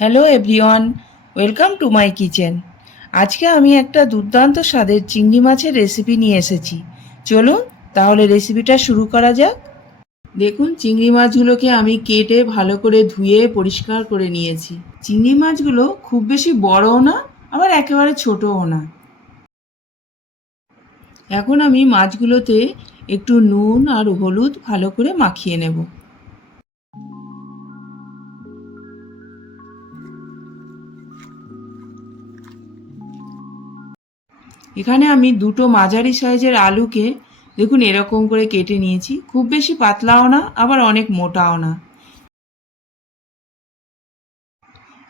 Hello everyone, welcome to my kitchen. আজকে আমি একটা দুর্দান্ত স্বাদের চিংড়ি মাছের রেসিপি নিয়ে এসেছি। চলুন তাহলে রেসিপিটা শুরু করা যাক। দেখুন, চিংড়ি মাছগুলোকে আমি কেটে ভালো করে ধুয়ে পরিষ্কার করে নিয়েছি। চিংড়ি মাছগুলো খুব বেশি বড়ও না, আবার একেবারে ছোটও না। এখন আমি মাছগুলোতে একটু নুন আর হলুদ ভালো করে মাখিয়ে নেব। এখানে আমি দুটো মাঝারি সাইজের আলুকে দেখুন এরকম করে কেটে নিয়েছি। খুব বেশি পাতলাও না, আবার অনেক মোটাও না।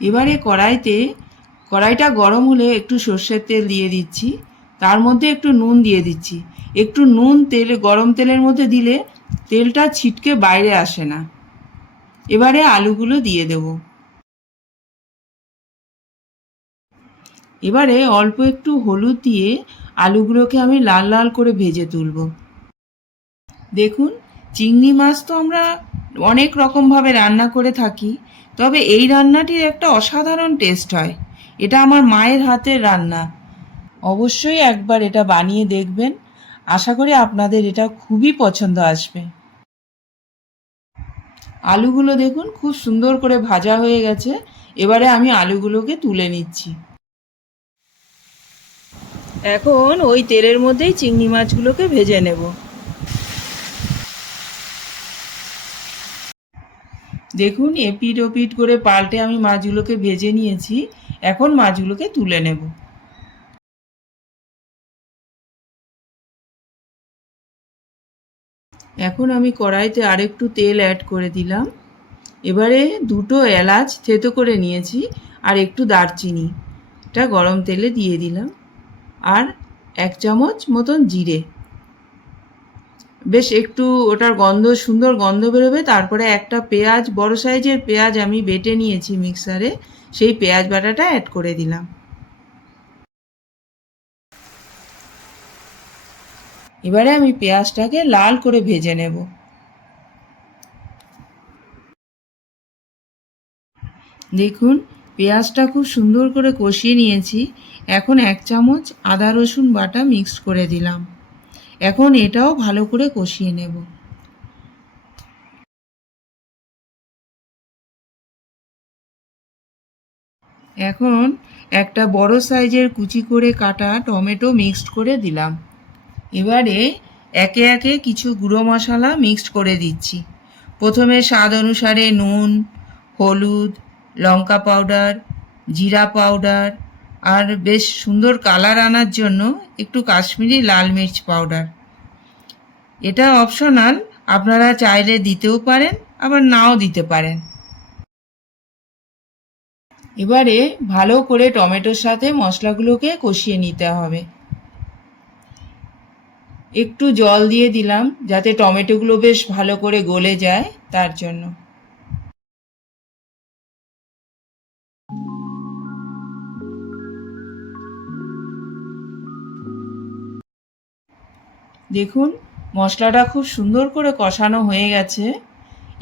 এবারে কড়াইটা গরম হলে একটু সর্ষের তেল দিয়ে দিচ্ছি, তার মধ্যে একটু নুন দিয়ে দিচ্ছি। একটু নুন গরম তেলের মধ্যে দিলে তেলটা ছিটকে বাইরে আসে না। এবারে আলুগুলো দিয়ে দেব। এবারে অল্প একটু হলুদ দিয়ে আলুগুলোকে আমি লাল লাল করে ভেজে তুলব। দেখুন, চিংড়ি মাছ তো আমরা অনেক রকমভাবে রান্না করে থাকি, তবে এই রান্নাটির একটা অসাধারণ টেস্ট হয়। এটা আমার মায়ের হাতের রান্না। অবশ্যই একবার এটা বানিয়ে দেখবেন। আশা করি আপনাদের এটা খুবই পছন্দ আসবে। আলুগুলো দেখুন খুব সুন্দর করে ভাজা হয়ে গেছে। এবারে আমি আলুগুলোকে তুলে নিচ্ছি। এখন ওই তেলের মধ্যেই চিংড়ি মাছগুলোকে ভেজে নেব। দেখুন, এপিট ওপিট করে পাল্টে আমি মাছগুলোকে ভেজে নিয়েছি। এখন মাছগুলোকে তুলে নেব। এখন আমি কড়াইতে আরেকটু তেল অ্যাড করে দিলাম। এবারে দুটো এলাচ থেতো করে নিয়েছি আর একটু দারচিনি, এটা গরম তেলে দিয়ে দিলাম। আর 1 চামচ মতন জিরে। বেশ একটু ওটার সুন্দর গন্ধ বেরোবে। তারপরে একটা পেঁয়াজ, বড় সাইজের পেঁয়াজ আমি বেটে নিয়েছি মিক্সারে, সেই পেঁয়াজ বাটাটা অ্যাড করে দিলাম। এবারে আমি পেঁয়াজটাকে লাল করে ভেজে নেব। দেখুন, পেঁয়াজটা খুব সুন্দর করে কষিয়ে নিয়েছি। এখন 1 চামচ আদা রসুন বাটা মিক্সড করে দিলাম। এখন এটাও ভালো করে কষিয়ে নেব। এখন একটা বড় সাইজের কুচি করে কাটা টমেটো মিক্সড করে দিলাম। এবারে একে একে কিছু গুঁড়ো মশলা মিক্সড করে দিচ্ছি। প্রথমে স্বাদ অনুসারে নুন, হলুদ, লঙ্কা পাউডার, জিরা পাউডার, আর বেশ সুন্দর কালার আনার জন্য একটু কাশ্মীরি লাল মির্চ পাউডার। এটা অপশনাল, আপনারা চাইলে দিতেও পারেন, আবার নাও দিতে পারেন। এবারে ভালো করে টমেটোর সাথে মশলাগুলোকে কষিয়ে নিতে হবে। একটু জল দিয়ে দিলাম যাতে টমেটোগুলো বেশ ভালো করে গলে যায়, তার জন্য। দেখুন, মশলাটা খুব সুন্দর করে কষানো হয়ে গেছে।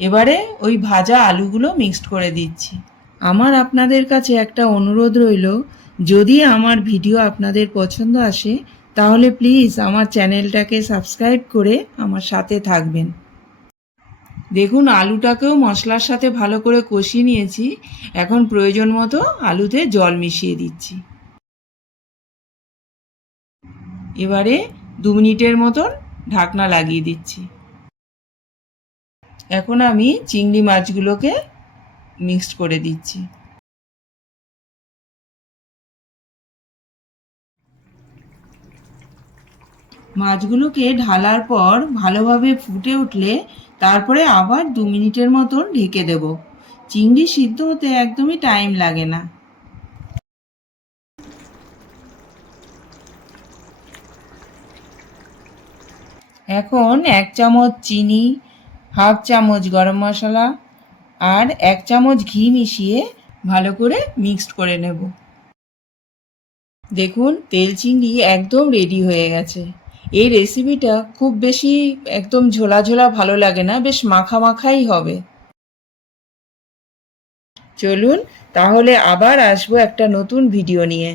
এবারে ওই ভাজা আলুগুলো মিক্সড করে দিচ্ছি। আমার আপনাদের কাছে একটা অনুরোধ রইল, যদি আমার ভিডিও আপনাদের পছন্দ আসে তাহলে প্লিজ আমার চ্যানেলটাকে সাবস্ক্রাইব করে আমার সাথে থাকবেন। দেখুন, আলুটাকেও মশলার সাথে ভালো করে কষিয়ে নিয়েছি। এখন প্রয়োজন মতো আলুতে জল মিশিয়ে দিচ্ছি। এবারে 2 মিনিটের মতন ঢাকনা লাগিয়ে দিচ্ছি। এখন আমি চিংড়ি মাছগুলোকে মিক্সড করে দিচ্ছি। মাছগুলোকে ঢালার পর ভালোভাবে ফুটে উঠলে তারপরে আবার 2 মিনিটের মতন ঢেকে দেব। চিংড়ি সিদ্ধ হতে একদমই টাইম লাগে না। এখন 1 চামচ চিনি, হাফ চামচ গরম মশলা আর 1 চামচ ঘি মিশিয়ে ভালো করে মিক্সড করে নেব। দেখুন, তেল চিংড়ি একদম রেডি হয়ে গেছে। এই রেসিপিটা খুব বেশি একদম ঝোলা ঝোলা ভালো লাগে না, বেশ মাখা মাখাই হবে। চলুন তাহলে আবার আসবো একটা নতুন ভিডিও নিয়ে।